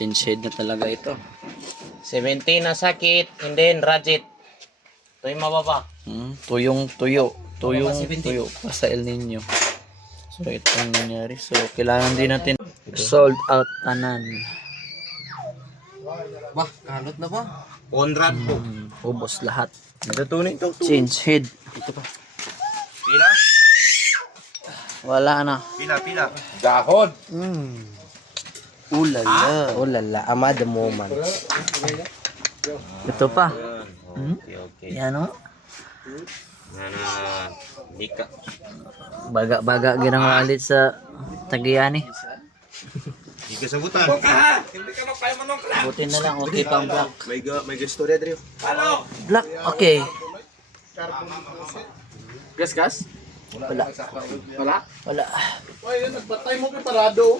Change head na talaga ito. 17 na sakit, and then Rajit. Ito yung mababa. Tuyong tuyo. Tuyo pa sa El Nino. So ito ang nangyari. So kailangan din natin sold out tanan. Bah, kalot na ba? Conrad po. Ubos lahat. Natutunin ito. Change head. Ito pa. Pila? Wala na. Pila. Gahod. Ulala. Oh lala, ama the moment. Ito pa. Okay. Yan o. Di ka. Baga ginang walit sa Tagayani. Di ka sabutan. Buti na lang. Okay pang black. May gastorya dito. Black. Okay. Gas? Wala. Wala? Wala. Ay, nagbatay mo kay parado.